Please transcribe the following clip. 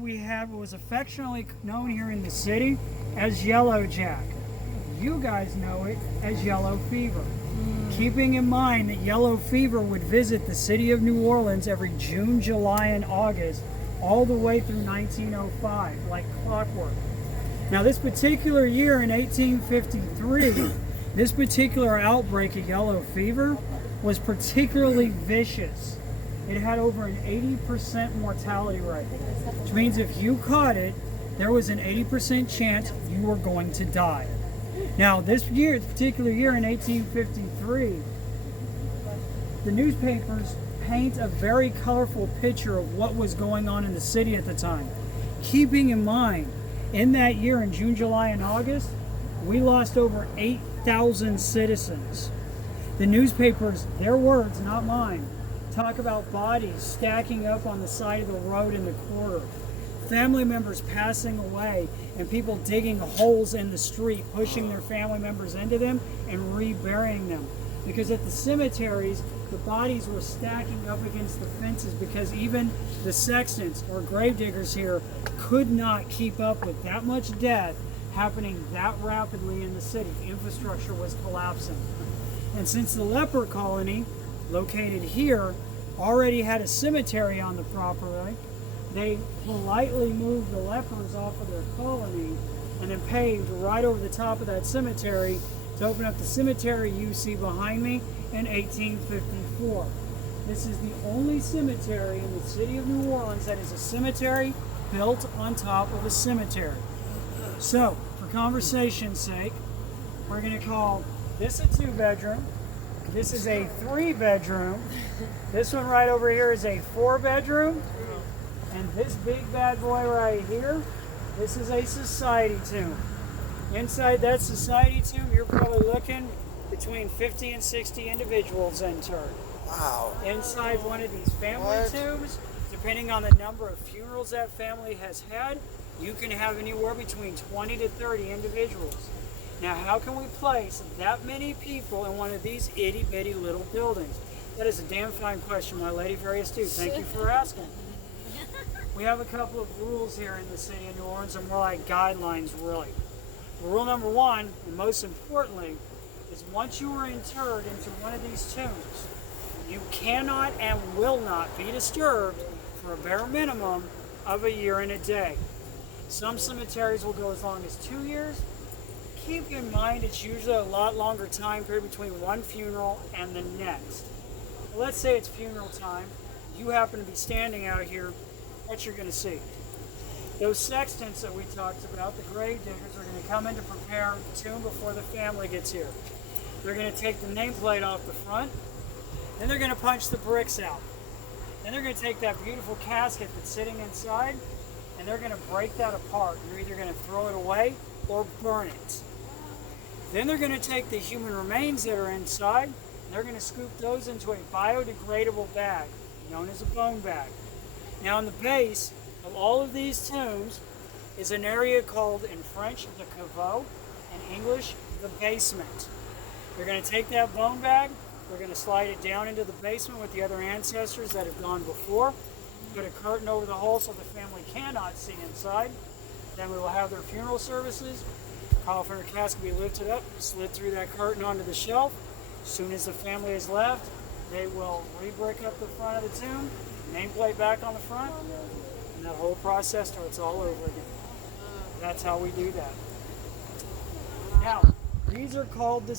We had what was affectionately known here in the city as Yellow Jack. You guys know it as yellow fever. Keeping in mind that yellow fever would visit the city of New Orleans every June, July, and August, all the way through 1905, like clockwork. Now, this particular year in 1853, this particular outbreak of yellow fever was particularly vicious. It had over an 80% mortality rate, which means if you caught it, there was an 80% chance you were going to die. Now, this particular year in 1853, the newspapers paint a very colorful picture of what was going on in the city at the time. Keeping in mind, in that year, in June, July, and August, we lost over 8,000 citizens. The newspapers, their words, not mine, talk about bodies stacking up on the side of the road in the quarter, family members passing away, and people digging holes in the street, pushing their family members into them and reburying them. Because at the cemeteries, the bodies were stacking up against the fences because even the sextons or grave diggers here could not keep up with that much death happening that rapidly in the city. Infrastructure was collapsing. And since the leper colony, located here, already had a cemetery on the property, they politely moved the lepers off of their colony and then paved right over the top of that cemetery to open up the cemetery you see behind me in 1854. This is the only cemetery in the city of New Orleans that is a cemetery built on top of a cemetery. So, for conversation's sake, we're going to call this a 2-bedroom. This is a 3-bedroom. This one right over here is a 4-bedroom. And this big bad boy right here, this is a society tomb. Inside that society tomb, you're probably looking between 50 and 60 individuals interred. Wow. Inside one of these family tombs, depending on the number of funerals that family has had, you can have anywhere between 20 to 30 individuals. Now, how can we place that many people in one of these itty-bitty little buildings? That is a damn fine question, my lady. Very astute. Thank you for asking. We have a couple of rules here in the city of New Orleans, and more like guidelines, really. Rule number 1, and most importantly, is once you are interred into one of these tombs, you cannot and will not be disturbed for a bare minimum of a year and a day. Some cemeteries will go as long as 2 years. Keep in mind it's usually a lot longer time period between one funeral and the next. Let's say it's funeral time. You happen to be standing out here. What you're going to see. Those sextons that we talked about, the grave diggers, are going to come in to prepare the tomb before the family gets here. They're going to take the nameplate off the front. Then they're going to punch the bricks out. Then they're going to take that beautiful casket that's sitting inside, and they're going to break that apart. You're either going to throw it away or burn it. Then they're going to take the human remains that are inside, and they're going to scoop those into a biodegradable bag, known as a bone bag. Now, in the base of all of these tombs is an area called, in French, the caveau, in English, the basement. They're going to take that bone bag, they're going to slide it down into the basement with the other ancestors that have gone before, put a curtain over the hole so the family cannot see inside. Then we will have their funeral services. Coffin or casket will be lifted up, slid through that curtain onto the shelf. As soon as the family is left, they will re-brick up the front of the tomb, nameplate back on the front, and that whole process starts all over again. That's how we do that. Now, these are called the